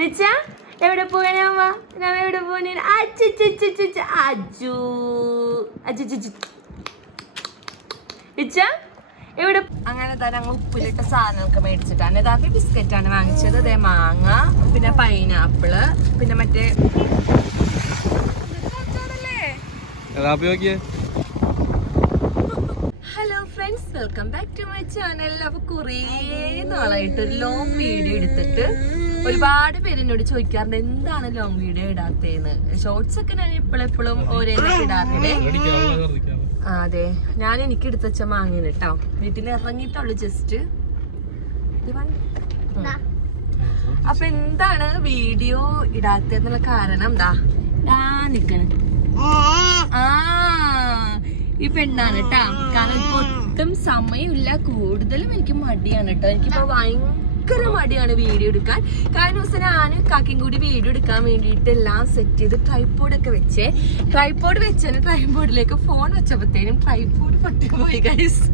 റിച്ച എവിടെ പോകാനാ? ഞാൻ എവിടെ പോണേ? റിച്ച എവിടെ? അങ്ങനെ തന്നെ ഞങ്ങൾ ഉപ്പിലിട്ട സാധനമൊക്കെ മേടിച്ചിട്ടാണ്. ഇതാക്കി ബിസ്ക്കറ്റാണ് വാങ്ങിച്ചത്. അതേ മാങ്ങ, പിന്നെ പൈനാപ്പിള്, പിന്നെ മറ്റേ hello friends, welcome back to my channel. അപ്പൊ കുറേ നാളായിട്ട് ഒരു ലോങ് വീഡിയോ എടുത്തിട്ട് ഒരുപാട് പേര് എന്നോട് ചോദിക്കാറുണ്ട് എന്താണ് ലോങ് വീഡിയോ ഇടാത്തേന്ന്. ഷോർട്സ് ഒക്കെ ഞാൻ എപ്പോഴെപ്പോഴും ഓരോന്നൊക്കെ ഇടാറുണ്ട്. അതെ, ഞാൻ എനിക്ക് എടുത്ത് വെച്ച മാങ്ങയാണ് കേട്ടോ. വീട്ടിൽ ഇറങ്ങിയിട്ടുള്ളു ജസ്റ്റ്. അപ്പൊ എന്താണ് വീഡിയോ ഇടാത്തെന്നുള്ള കാരണം എന്താ നിക്കണ് ഈ പെണ്ണാണ് കേട്ടാ. കാരണം ഇപ്പൊ ഒട്ടും സമയമില്ല, കൂടുതലും എനിക്ക് മടിയാണ് കേട്ടോ. എനിക്കിപ്പോ ഭയങ്കര മടിയാണ് വീഡിയോ എടുക്കാൻ. കഴിഞ്ഞ ദിവസം ഞാൻ കാക്കിയും കൂടി വീഡിയോ എടുക്കാൻ വേണ്ടിയിട്ട് എല്ലാം സെറ്റ് ചെയ്ത് ട്രൈപോഡൊക്കെ വെച്ചേ. ട്രൈപോഡ് വെച്ചതിന് ട്രൈപോഡിലേക്ക് ഫോൺ വെച്ചപ്പോഴത്തേനും ട്രൈപോഡ് പൊട്ടിപ്പോയി ഗൈസ്.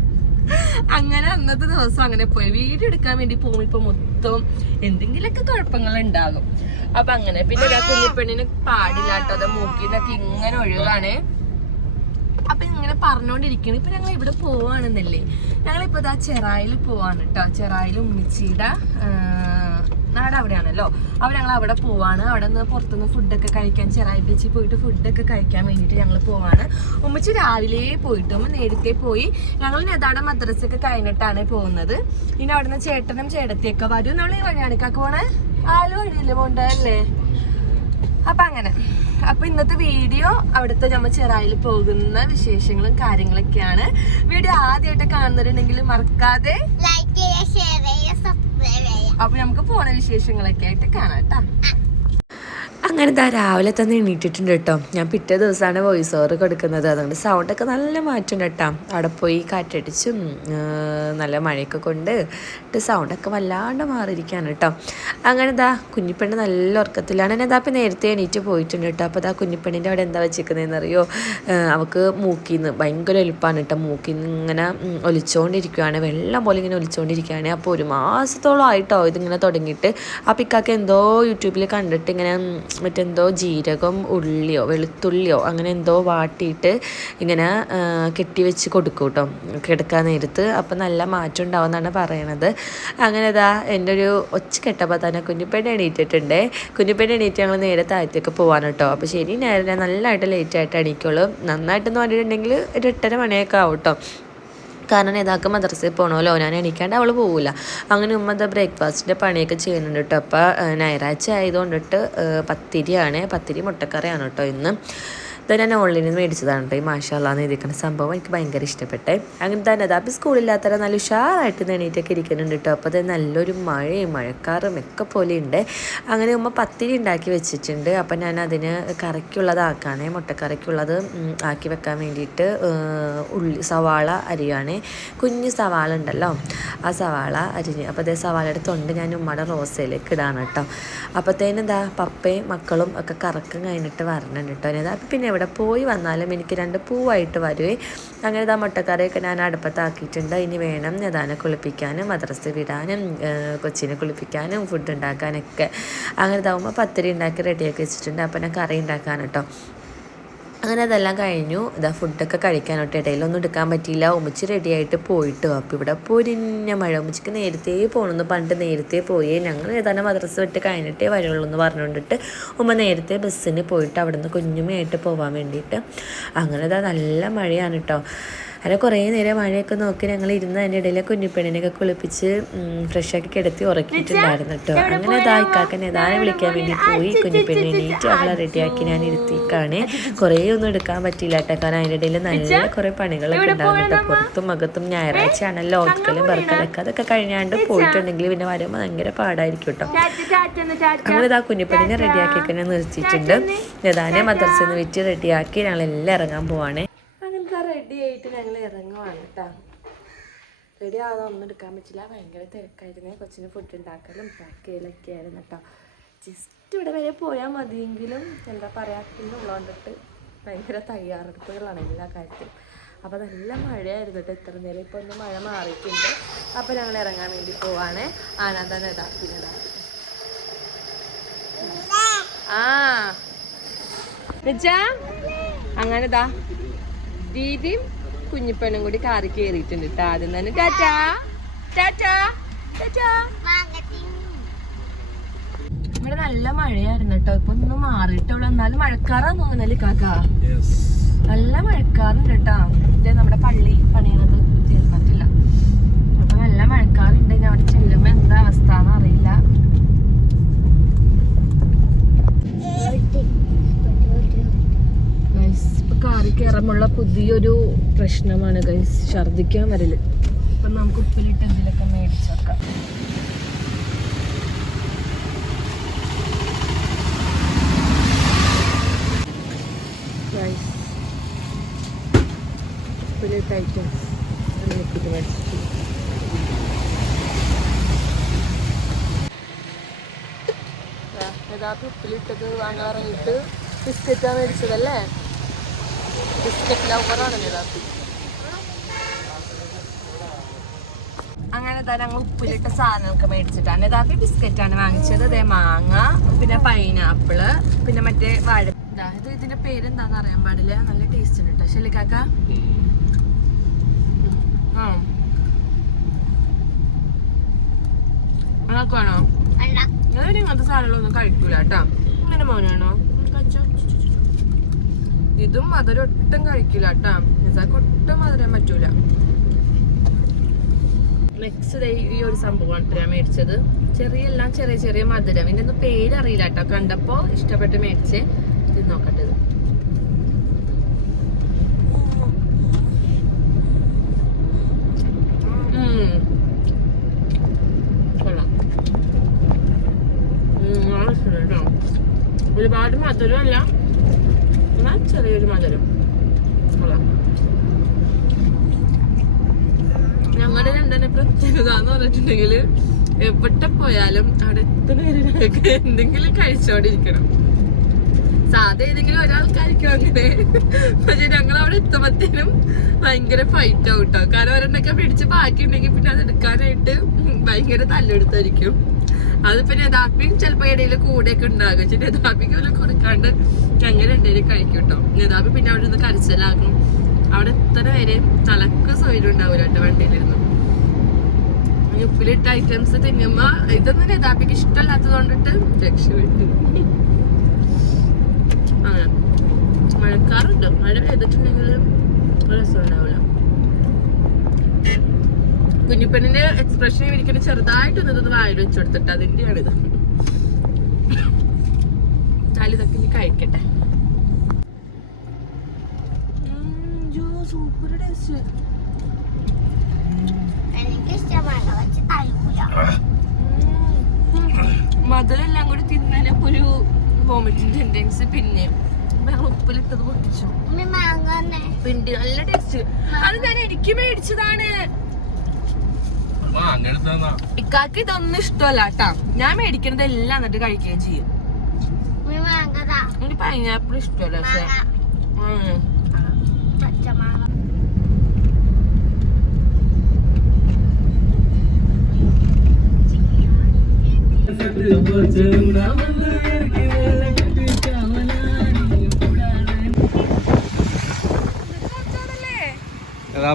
അങ്ങനെ അന്നത്തെ ദിവസം അങ്ങനെ പോയി. വീഡിയോ എടുക്കാൻ വേണ്ടി പോകും ഇപ്പൊ മൊത്തം എന്തെങ്കിലുമൊക്കെ കുഴപ്പങ്ങൾ ഉണ്ടാകും. അപ്പൊ അങ്ങനെ പിന്നെ കുഞ്ഞിപ്പെണ്ണിന് പാടില്ല കേട്ടോ. അത് മൂക്കിന്നൊക്കെ ഇങ്ങനെ ഒഴുകാണ്. അപ്പൊ ഇങ്ങനെ പറഞ്ഞോണ്ടിരിക്കണം. ഇപ്പൊ ഞങ്ങൾ ഇവിടെ പോവാണെന്നല്ലേ, ഞങ്ങളിപ്പോ ഇതാ ചെറായിൽ പോവാണ് കേട്ടോ. ചെറായിൽ ഉമ്മിച്ചിയുടെ നാട് അവിടെയാണല്ലോ. അപ്പൊ ഞങ്ങൾ അവിടെ പോവാണ്. അവിടെ നിന്ന് പുറത്തുനിന്ന് ഫുഡൊക്കെ കഴിക്കാൻ, ചെറായി ബീച്ചിൽ പോയിട്ട് ഫുഡൊക്കെ കഴിക്കാൻ വേണ്ടിയിട്ട് ഞങ്ങൾ പോവാണ്. ഉമ്മച്ചി രാവിലെ പോയിട്ട് നേരത്തെ പോയി. ഞങ്ങൾ നെതാടെ മദ്രസയൊക്കെ കഴിഞ്ഞിട്ടാണ് പോകുന്നത്. ഇനി അവിടുന്ന് ചേട്ടനും ചേട്ടത്തിയൊക്കെ വരും. നമ്മൾ ഈ വഴിയാണിക്കൊക്കെ പോണേ, ആല് വഴിയല്ലേ പോണ്ടല്ലേ. അപ്പൊ അങ്ങനെ, അപ്പൊ ഇന്നത്തെ വീഡിയോ അവിടുത്തെ നമ്മൾ ചെറായിൽ പോകുന്ന വിശേഷങ്ങളും കാര്യങ്ങളൊക്കെയാണ്. വീഡിയോ ആദ്യമായിട്ട് കാണുന്നവരുണ്ടെങ്കിൽ മറക്കാതെ ലൈക്ക് ചെയ്യുക, ഷെയർ ചെയ്യുക, സബ്സ്ക്രൈബ് ചെയ്യുക. അപ്പൊ നമുക്ക് പോണ വിശേഷങ്ങളൊക്കെ ആയിട്ട് കാണാം കേട്ടോ. അങ്ങനെ ഇതാ രാവിലെ തന്നെ എണീറ്റിട്ടുണ്ട് കേട്ടോ. ഞാൻ പിറ്റേ ദിവസമാണ് വോയിസ് ഓവർ കൊടുക്കുന്നത്. അതുകൊണ്ട് സൗണ്ടൊക്കെ നല്ല മാറ്റമുണ്ട് കേട്ടോ. അവിടെ പോയി കാറ്റടിച്ചും നല്ല മഴയൊക്കെ കൊണ്ട് സൗണ്ടൊക്കെ വല്ലാണ്ട് മാറിയിരിക്കുകയാണ് കേട്ടോ. അങ്ങനെ ഇതാ കുഞ്ഞിപ്പെണ്ണ് നല്ല ഉറക്കത്തിലാണ്. ഞാൻ ഇതാ നേരത്തെ എണീറ്റ് പോയിട്ടുണ്ട് കേട്ടോ. അപ്പോൾ ഇതാ കുഞ്ഞിപ്പെണ്ണിൻ്റെ അവിടെ എന്താ വെച്ചിരിക്കുന്നതെന്ന് അറിയോ? അവൾക്ക് മൂക്കിന്ന് ഭയങ്കര ഒലിപ്പാണ് കേട്ടോ. മൂക്കിന്ന് ഇങ്ങനെ ഒലിച്ചുകൊണ്ടിരിക്കുകയാണ്, വെള്ളം പോലെ ഇങ്ങനെ ഒലിച്ചുകൊണ്ടിരിക്കുകയാണ്. അപ്പോൾ 1 മാസത്തോളം ആയിട്ടോ ഇതിങ്ങനെ തുടങ്ങിയിട്ട്. അപ്പോൾ ഇക്കാക്ക് എന്തോ യൂട്യൂബിൽ കണ്ടിട്ട് ഇങ്ങനെ മറ്റെന്തോ ജീരകം, ഉള്ളിയോ വെളുത്തുള്ളിയോ അങ്ങനെ എന്തോ വാട്ടിയിട്ട് ഇങ്ങനെ കെട്ടിവെച്ച് കൊടുക്കും കേട്ടോ കിടക്കാൻ നേരത്ത്. അപ്പം നല്ല മാറ്റം ഉണ്ടാവുമെന്നാണ് പറയണത്. അങ്ങനെ ഇതാ എൻ്റെ ഒരു ഒച്ച കെട്ടപ്പോൾ തന്നെ കുഞ്ഞിപ്പെണ്ണ് എണീറ്റിട്ടുണ്ട്. കുഞ്ഞിപ്പെണ്ണ് എണീറ്റ് ഞങ്ങൾ നേരെ താഴത്തേക്ക് പോകാൻ കേട്ടോ. അപ്പോൾ ശരി നേരെ നല്ലതായിട്ട് ലേറ്റായിട്ട് എണീക്കുള്ളൂ. നന്നായിട്ടെന്ന് പറഞ്ഞിട്ടുണ്ടെങ്കിൽ ഒരു 8:30 മണിയൊക്കെ ആവും കേട്ടോ. കാരണം ഇതാക്ക് മദ്രസയിൽ പോകണമല്ലോ, ഞാൻ എണീക്കാണ്ട് അവൾ പോകില്ല. അങ്ങനെ ഉമ്മ എന്താ ബ്രേക്ക്ഫാസ്റ്റിൻ്റെ പണിയൊക്കെ ചെയ്യുന്നുണ്ട് കേട്ടോ. അപ്പോൾ ഞായറാഴ്ച ആയതുകൊണ്ടിട്ട് പത്തിരി മുട്ടക്കറിയാണ് കേട്ടോ ഇന്ന്. ഇത് ഞാൻ ഓൺലൈനിൽ നിന്ന് മേടിച്ചതാണ് കേട്ടോ. ഈ മാഷാല്ലാന്ന് എഴുതിക്കുന്ന സംഭവം എനിക്ക് ഭയങ്കര ഇഷ്ടപ്പെട്ടെ. അങ്ങനെ തന്നെ അതാ അപ്പോൾ സ്കൂളില്ലാത്തവരെ നല്ല ഉഷാറായിട്ട് എണീറ്റൊക്കെ ഇരിക്കുന്നുണ്ട് കേട്ടോ. അപ്പോൾ അത് നല്ലൊരു മഴക്കാറും ഒക്കെ പോലെ ഉണ്ട്. അങ്ങനെ ഉമ്മ പത്തിരി ഉണ്ടാക്കി വെച്ചിട്ടുണ്ട്. അപ്പം ഞാൻ അതിന് കറിക്കുള്ളതാക്കാണേ, മുട്ടക്കറിക്കുള്ളത് ആക്കി വെക്കാൻ വേണ്ടിയിട്ട് സവാള അരിയാണ്. കുഞ്ഞ് സവാള ഉണ്ടല്ലോ, ആ സവാള അരിഞ്ഞ്. അപ്പോൾ അതേ സവാളയുടെ തൊണ്ട് ഞാൻ ഉമ്മയുടെ റോസയിലേക്ക് ഇടാണ് കേട്ടോ. അപ്പോഴത്തേനും എന്താ പപ്പയും മക്കളും ഒക്കെ കറക്കം കഴിഞ്ഞിട്ട് വരണുണ്ട് കേട്ടോ. അപ്പം പിന്നെ എവിടെ പോയി വന്നാലും എനിക്ക് 2 പൂവായിട്ട് വരുവേ. അങ്ങനെ ഇതാ മുട്ടക്കറിയൊക്കെ ഞാൻ അടുപ്പത്താക്കിയിട്ടുണ്ട്. ഇനി വേണം നെതാനെ കുളിപ്പിക്കാനും മദ്രസ വിടാനും കൊച്ചിനെ കുളിപ്പിക്കാനും ഫുഡ് ഉണ്ടാക്കാനൊക്കെ. അങ്ങനെ ഇതാവുമ്പോൾ പത്തിരി ഉണ്ടാക്കി റെഡിയാക്കി വെച്ചിട്ടുണ്ട്. അപ്പം ഞാൻ കറി ഉണ്ടാക്കാൻ കേട്ടോ. അങ്ങനെ അതെല്ലാം കഴിഞ്ഞു. ഇതാ ഫുഡൊക്കെ കഴിക്കാനോട്ട് ഇടയിലൊന്നും എടുക്കാൻ പറ്റിയില്ല. ഉമ്മച്ചി റെഡിയായിട്ട് പോയിട്ട്. അപ്പോൾ ഇവിടെ പൊരിഞ്ഞ മഴ. ഉമ്മച്ചിക്ക് നേരത്തെ പോകണമെന്ന് പണ്ട് നേരത്തെ പോയേ. ഞങ്ങൾ ഏതാനും മദ്രസ വിട്ട് കഴിഞ്ഞിട്ടേ വരുള്ളൂ എന്ന് പറഞ്ഞുകൊണ്ടിട്ട് ഉമ്മ നേരത്തെ ബസ്സിന് പോയിട്ട് അവിടെ നിന്ന് കുഞ്ഞുമയായിട്ട് പോകാൻ വേണ്ടിയിട്ട്. അങ്ങനെ ഇതാ നല്ല മഴയാണ് കേട്ടോ. അങ്ങനെ കുറേ നേരം മഴയൊക്കെ നോക്കി ഞങ്ങൾ ഇരുന്ന് അതിൻ്റെ ഇടയിൽ കുഞ്ഞിപ്പെണ്ണിനെയൊക്കെ കുളിപ്പിച്ച് ഫ്രഷാക്കി കിടത്തി ഉറക്കിയിട്ടുണ്ടായിരുന്നു കേട്ടോ. അങ്ങനെ ഇക്കാക്കൻ നെതാനെ വിളിക്കാൻ വേണ്ടി പോയി. കുഞ്ഞിപ്പെണ്ണി എണീറ്റ് അവളെ റെഡിയാക്കി ഞാൻ ഇരുത്തിക്കാണ്. കുറേ ഒന്നും എടുക്കാൻ പറ്റിയില്ല കേട്ടോ. കാരണം അതിൻ്റെ ഇടയിൽ നല്ല കുറേ പണികളൊക്കെ ഉണ്ടാകും കേട്ടോ. പുറത്തും അകത്തും ഞായറാഴ്ച ആണല്ലോ ഒതുക്കലും പറക്കലൊക്കെ. അതൊക്കെ കഴിഞ്ഞാണ്ട് പോയിട്ടുണ്ടെങ്കിൽ പിന്നെ വരുമ്പോൾ ഭയങ്കര പാടായിരിക്കും കേട്ടോ. അങ്ങനെ ഇതാ കുഞ്ഞിപ്പെണ്ണിനെ റെഡിയാക്കി ഞാൻ നിർത്തിയിട്ടുണ്ട്. നെതാനെ മദ്രസയിൽ നിന്ന് വിറ്റ് റെഡിയാക്കി ഞങ്ങളെല്ലാം ഇറങ്ങാൻ പോവാണ്. റെഡി ആയിട്ട് ഞങ്ങൾ ഇറങ്ങുവാണ് കേട്ടോ. റെഡി ആവാതെ ഒന്നും എടുക്കാൻ പറ്റില്ല, ഭയങ്കര തിരക്കായിരുന്നു. കൊച്ചിന് ഫുഡ് ഉണ്ടാക്കലും പാക്ക് ചെയ്യലൊക്കെ ആയിരുന്നു കേട്ടോ. ജസ്റ്റ് ഇവിടെ വരെ പോയാൽ മതിയെങ്കിലും എന്താ പറയുക, പിന്നെ ഉള്ളതുകൊണ്ടിട്ട് ഭയങ്കര തയ്യാറെടുപ്പുകളാണ് എല്ലാ കാര്യത്തിലും. അപ്പോൾ നല്ല മഴയായിരുന്നു കേട്ടോ ഇത്ര നേരം. ഇപ്പോൾ ഒന്ന് മഴ മാറിയിട്ടുണ്ട്. അപ്പോൾ ഞങ്ങൾ ഇറങ്ങാൻ വേണ്ടി പോവാണ്. ആനാന്താൻ ഇതാ പിന്നെ ആ അങ്ങനെതാ ദീദിയും കുഞ്ഞിപ്പെണ്ണും കൂടി കാറി കേറിയിട്ടുണ്ട് കേട്ടോ. ആദ്യം തന്നെ ടാറ്റാ ടാറ്റാ ടാറ്റാ. ഇവിടെ നല്ല മഴയായിരുന്നു കേട്ടോ. ഇപ്പൊ ഒന്ന് മാറിയിട്ടുള്ളൂ. എന്നാലും മഴക്കാറാന്ന് തോന്നുന്നല്ലേ കാക്ക? നല്ല മഴക്കാറുണ്ട് കേട്ടോ. ഇത് നമ്മുടെ പള്ളി പണിയണത് തീർന്നിട്ടില്ല. അപ്പൊ നല്ല മഴക്കാറുണ്ട്. ഞാൻ അവിടെ ചെല്ലുമ്പോ എന്താ അവസ്ഥ എന്ന് അറിയില്ല. ഇപ്പൊ കാറി കയറുമ്പോഴുള്ള പുതിയൊരു പ്രശ്നമാണ് ഗൈസ്, ഛർദിക്കാൻ വരല്. അപ്പൊ നമുക്ക് ഉപ്പിലിട്ട് എന്തെങ്കിലുമൊക്കെ മേടിച്ചേക്കാം. ഉപ്പിലിട്ട് ഐറ്റംസ് മേടിച്ചിട്ട് യഥാർത്ഥ ഉപ്പിലിട്ടത് വാങ്ങാറിങ്ങിട്ട് ബിസ്ക്കറ്റാണ് മേടിച്ചതല്ലേ? ബിസ്ക്കറ്റ് ലവറാണ് യഥാർത്ഥ. അങ്ങനെ തന്നെ ഞങ്ങൾ ഉപ്പിലിട്ട സാധനമൊക്കെ മേടിച്ചിട്ടാണ്. യഥാർത്ഥ ബിസ്ക്കറ്റാണ് വാങ്ങിച്ചത്. അതേ മാങ്ങ, പിന്നെ പൈനാപ്പിള്, പിന്നെ മറ്റേ വാഴ. ഇത് ഇതിന്റെ പേരെന്താന്ന് അറിയാൻ പാടില്ല. നല്ല ടേസ്റ്റ് ഉണ്ട് കേട്ടോ. ശരി കാക്ക? ആണോ? ഞാൻ ഇങ്ങനത്തെ സാധനങ്ങളൊന്നും കഴിക്കൂല കേട്ടാ. ഇങ്ങനെ മോനാണോ? ഇതും മധുരം ഒട്ടും കഴിക്കില്ല കേട്ടാ. നിസാക്ക് ഒട്ടും മധുരം പറ്റൂല. നെക്സ്റ്റ് ഈ ഒരു സംഭവമാണ് ഞാൻ മേടിച്ചത്. എല്ലാം ചെറിയ ചെറിയ മധുരം. ഇതിന്റെ ഒന്നും പേരറിയില്ല കേട്ടോ. കണ്ടപ്പോ ഇഷ്ടപ്പെട്ട് മേടിച്ചേ. ഇത് നോക്കട്ടെ. ഒരുപാട് മധുരമല്ല, എന്നാൽ ചെറിയൊരു മധുരം. ഞങ്ങളുടെ രണ്ടെണ്ണം പ്രത്യേകത എന്ന് പറഞ്ഞിട്ടുണ്ടെങ്കിൽ എവിടെ പോയാലും അവിടെ എത്തുന്നവർക്ക് എന്തെങ്കിലും കഴിച്ചോണ്ടിരിക്കണം. സാധാ ഏതെങ്കിലും ഒരാൾക്കായിരിക്കും അങ്ങനെ. പക്ഷെ ഞങ്ങൾ അവിടെ എത്തുമ്പത്തേനും ഭയങ്കര ഫൈറ്റ് ആവട്ടോ. കാരണം ഒരെണ്ണൊക്കെ പിടിച്ച് ബാക്കി ഉണ്ടെങ്കിൽ പിന്നെ അത് എടുക്കാനായിട്ട് ഭയങ്കര തല്ലെടുത്തായിരിക്കും. അത് പിന്നെ യഥാപിയും ചിലപ്പോ ഇടയിൽ കൂടെയൊക്കെ ഉണ്ടാകും. പക്ഷെ യഥാപിക്ക് വല്ല കൊടുക്കാണ്ട് ഞങ്ങൾ രണ്ടുപേരും കഴിക്കും കേട്ടോ. യഥാപി പിന്നെ അവിടെ നിന്ന് കരച്ചിലാകും. അവിടെ എത്ര വരെ തലക്ക് സൗകര്യം ഉണ്ടാവില്ല കേട്ടോ വണ്ടിയിലിരുന്നു. ഉപ്പിലിട്ട ഐറ്റംസ് തിന്നുമ്പോ ഇതൊന്നും യഥാപിക്ക് ഇഷ്ടമല്ലാത്തത് കൊണ്ടിട്ട് രക്ഷപ്പെട്ടു. അങ്ങനെ മഴക്കാറുണ്ട്. മഴ പെയ്തിട്ടുണ്ടെങ്കിൽ രസം ഉണ്ടാവില്ല. കുഞ്ഞിപ്പെണ്ണിന്റെ എക്സ്പ്രഷൻ ഇരിക്കുന്ന ചെറുതായിട്ടൊന്നത് വായിൽ വെച്ച് കൊടുത്തിട്ട് അതിന്റെയാണിത്. ഇതൊക്കെ ഇനി കഴിക്കട്ടെ. Super taste. മധുരെല്ലാം കൂടി തിന്നപ്പോ ഒരു വോമിറ്റിംഗ് ടെൻഡൻസി. പിന്നെ ഉപ്പിലിട്ടത് പൊട്ടിച്ചു. പിണ്ടി നല്ല ടേസ്റ്റ്. അത് ഞാൻ എനിക്ക് മേടിച്ചതാണ്. ഇക്കാക്ക് ഇതൊന്നും ഇഷ്ടമല്ല കേട്ടാ. ഞാൻ മേടിക്കണത് എല്ലാം എന്നിട്ട് കഴിക്കുകയും ചെയ്യും. എനിക്ക് പൈനാപ്പിൾ ഇഷ്ടമല്ല. പക്ഷെ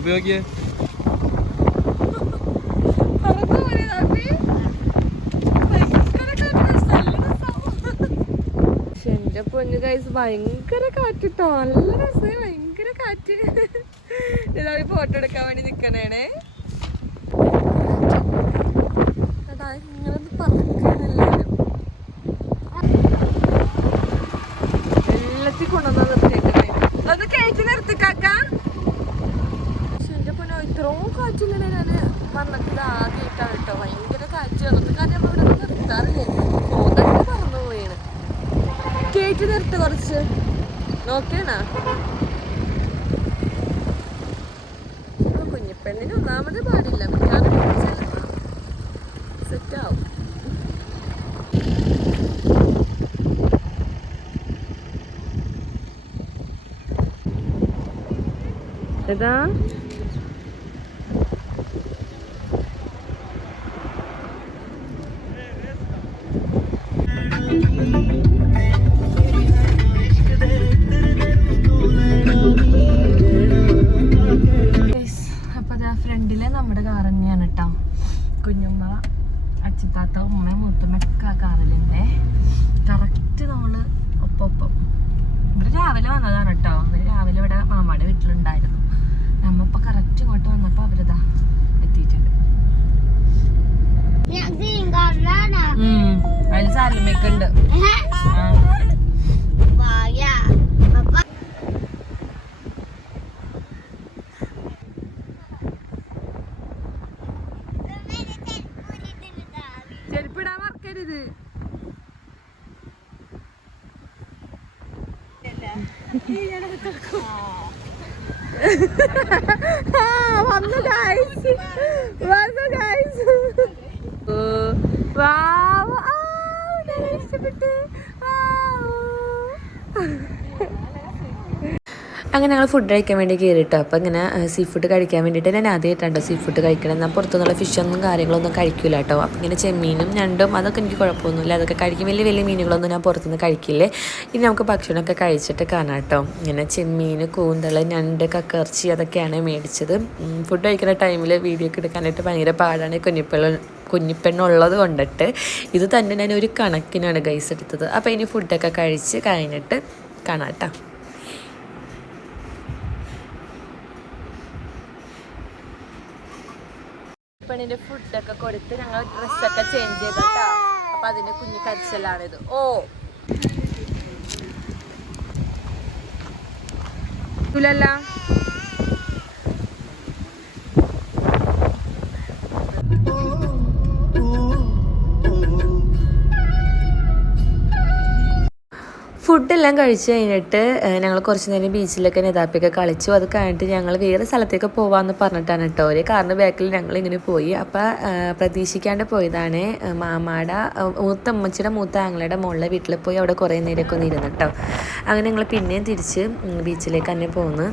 നോക്കിയേ എന്റെ പൊന്നു ഗൈസ്, ഭയങ്കര കാറ്റിട്ടോ. നല്ല രസമായി. ഭയങ്കര കാറ്റ്. ഇതായി ഫോട്ടോ എടുക്കാൻ വേണ്ടി നിക്കണേണേ. അതാ ഇങ്ങനെ പറക്കണെല്ലാരും. വെള്ളത്തിൽ കൊണ്ടുവന്നാ നിർത്തിയേക്കണേ. അത് കയറ്റി നിർത്തിക്കാക്ക. എന്റെ പൊന്നോ, ഇത്രയും കാറ്റില്ലേ ഞാന് വന്നിട്ട് ആദ്യമായിട്ടാണ് കേട്ടോ. ഭയങ്കര കാറ്റ്. അന്നത്തെ കാര്യം ഇവിടെ നിർത്താറില്ലേ. ഫോതൊക്കെ പറന്നു പോയാണ്. കേറ്റി നിർത്ത് കുറച്ച്. നോക്കിയാണ കുഞ്ഞിപ്പെണ്ണിന് ഒന്നാമത് പാടില്ല. സെറ്റാവും. ഏതാ കാലുമേക്കുണ്ട്. ചെരുപ്പിടാൻ മറക്കരുത്. വന്നു ഗൈസ്, വന്നു ഗൈസ്. ഇഷ്ടപ്പെട്ട്. അങ്ങനെ ഞങ്ങൾ ഫുഡ് കഴിക്കാൻ വേണ്ടി കയറിയിട്ടോ. അപ്പോൾ ഇങ്ങനെ സീ ഫുഡ് കഴിക്കാൻ വേണ്ടിയിട്ട് ഞാൻ ആദ്യമായിട്ടാണ് സീ ഫുഡ് കഴിക്കണം. ഞാൻ പുറത്തുനിന്നുള്ള ഫിഷൊന്നും കാര്യങ്ങളൊന്നും കഴിക്കില്ല കേട്ടോ. അപ്പോൾ ഇങ്ങനെ ചെമ്മീനും ഞണ്ടും അതൊക്കെ എനിക്ക് കുഴപ്പമൊന്നുമില്ല, അതൊക്കെ കഴിക്കും. വലിയ വലിയ മീനുകളൊന്നും ഞാൻ പുറത്തുനിന്ന് കഴിക്കില്ലേ. ഇനി നമുക്ക് ഭക്ഷണമൊക്കെ കഴിച്ചിട്ട് കാണാം കേട്ടോ. ഇങ്ങനെ ചെമ്മീൻ, കൂന്തൾ, ഞണ്ട്, കക്കയിറച്ചി അതൊക്കെയാണ് മേടിച്ചത്. ഫുഡ് കഴിക്കുന്ന ടൈമിൽ വീഡിയോ ഒക്കെ എടുക്കാനായിട്ട് ഭയങ്കര പാടാണ്, കുഞ്ഞിപ്പെണ്ണുള്ളത് കൊണ്ടിട്ട്. ഇത് തന്നെ ഞാൻ ഒരു കണക്കിനാണ് ഗൈസ് എടുത്തത്. അപ്പോൾ ഇനി ഫുഡൊക്കെ കഴിച്ച് കഴിഞ്ഞിട്ട് കാണാം കേട്ടോ. പെണ്ണിന്റെ ഫുഡൊക്കെ കൊടുത്ത് ഞങ്ങൾ ഡ്രസ്സൊക്കെ ചേഞ്ച് ചെയ്തോട്ടോ. അപ്പൊ അതിന്റെ കുഞ്ഞു കരച്ചിലാണിത്. ഓ ഇല്ലല്ല, ഫുഡെല്ലാം കഴിച്ച് കഴിഞ്ഞിട്ട് ഞങ്ങൾ കുറച്ച് നേരം ബീച്ചിലൊക്കെ നെതാപ്പിയൊക്കെ കളിച്ചു. അത് കഴിഞ്ഞിട്ട് ഞങ്ങൾ വേറെ സ്ഥലത്തേക്ക് പോകാമെന്ന് പറഞ്ഞിട്ടാണ് കേട്ടോ. ഒരു കാറിന് ബാക്കിൽ ഞങ്ങളിങ്ങനെ പോയി. അപ്പോൾ പ്രതീക്ഷിക്കാണ്ട് പോയതാണ്. മാമാടെ മൂത്തമ്മച്ചിയുടെ മൂത്ത ആങ്ങളുടെ മോളുടെ വീട്ടിൽ പോയി അവിടെ കുറേ നേരമൊക്കെ ഒന്ന് ഇരുന്നു കേട്ടോ. അങ്ങനെ ഞങ്ങൾ പിന്നെയും തിരിച്ച് ബീച്ചിലേക്ക് തന്നെ പോന്നു.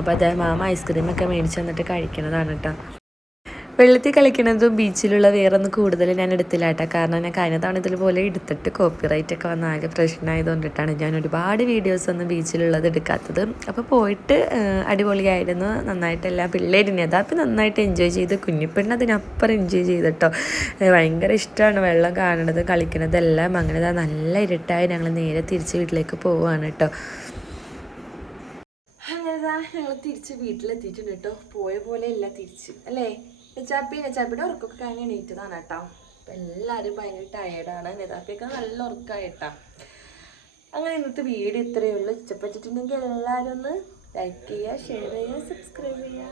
അപ്പോൾ അത് മാമ ഐസ്ക്രീമൊക്കെ മേടിച്ച് വന്നിട്ട് കഴിക്കണതാണ് കേട്ടോ. വെള്ളത്തിൽ കളിക്കണതും ബീച്ചിലുള്ള വേറൊന്നും കൂടുതൽ ഞാൻ എടുത്തില്ല കേട്ടോ. കാരണം ഞാൻ കഴിഞ്ഞ തവണ ഇതുപോലെ എടുത്തിട്ട് കോപ്പിറൈറ്റൊക്കെ വന്ന ആകെ പ്രശ്നമായതുകൊണ്ടിട്ടാണ് ഞാൻ ഒരുപാട് വീഡിയോസൊന്നും ബീച്ചിലുള്ളത് എടുക്കാത്തത്. അപ്പോൾ പോയിട്ട് അടിപൊളിയായിരുന്നു, നന്നായിട്ടെല്ലാം പിള്ളേരിനത് അപ്പോൾ നന്നായിട്ട് എൻജോയ് ചെയ്ത്. കുഞ്ഞിപ്പെണ്ണ് അതിനപ്പുറം എൻജോയ് ചെയ്തിട്ടോ. ഭയങ്കര ഇഷ്ടമാണ് വെള്ളം കാണണത് കളിക്കണതെല്ലാം. അങ്ങനെ നല്ല ഇരുട്ടായി ഞങ്ങൾ നേരെ തിരിച്ച് വീട്ടിലേക്ക് പോവുകയാണ് കേട്ടോ. അങ്ങനെ ഞങ്ങൾ തിരിച്ച് വീട്ടിലെത്തിയിട്ടുണ്ട് കേട്ടോ. പോയ പോലെ അല്ല തിരിച്ച് അല്ലേ. നെച്ചാപ്പിയുടെ ഉറക്കൊക്കെ കഴിഞ്ഞ് എണീറ്റതാണ് കേട്ടോ. അപ്പം എല്ലാവരും ഭയങ്കര ടയേർഡാണ്. നെതാപ്പിയൊക്കെ നല്ല ഉറക്കമായിട്ടാ. അങ്ങനെ ഇന്നത്തെ വീഡിയോ ഇത്രയേ ഉള്ളൂ. ഇഷ്ടപ്പെട്ടിട്ടുണ്ടെങ്കിൽ എല്ലാവരും ഒന്ന് ലൈക്ക് ചെയ്യുക, ഷെയർ ചെയ്യുക, സബ്സ്ക്രൈബ് ചെയ്യുക.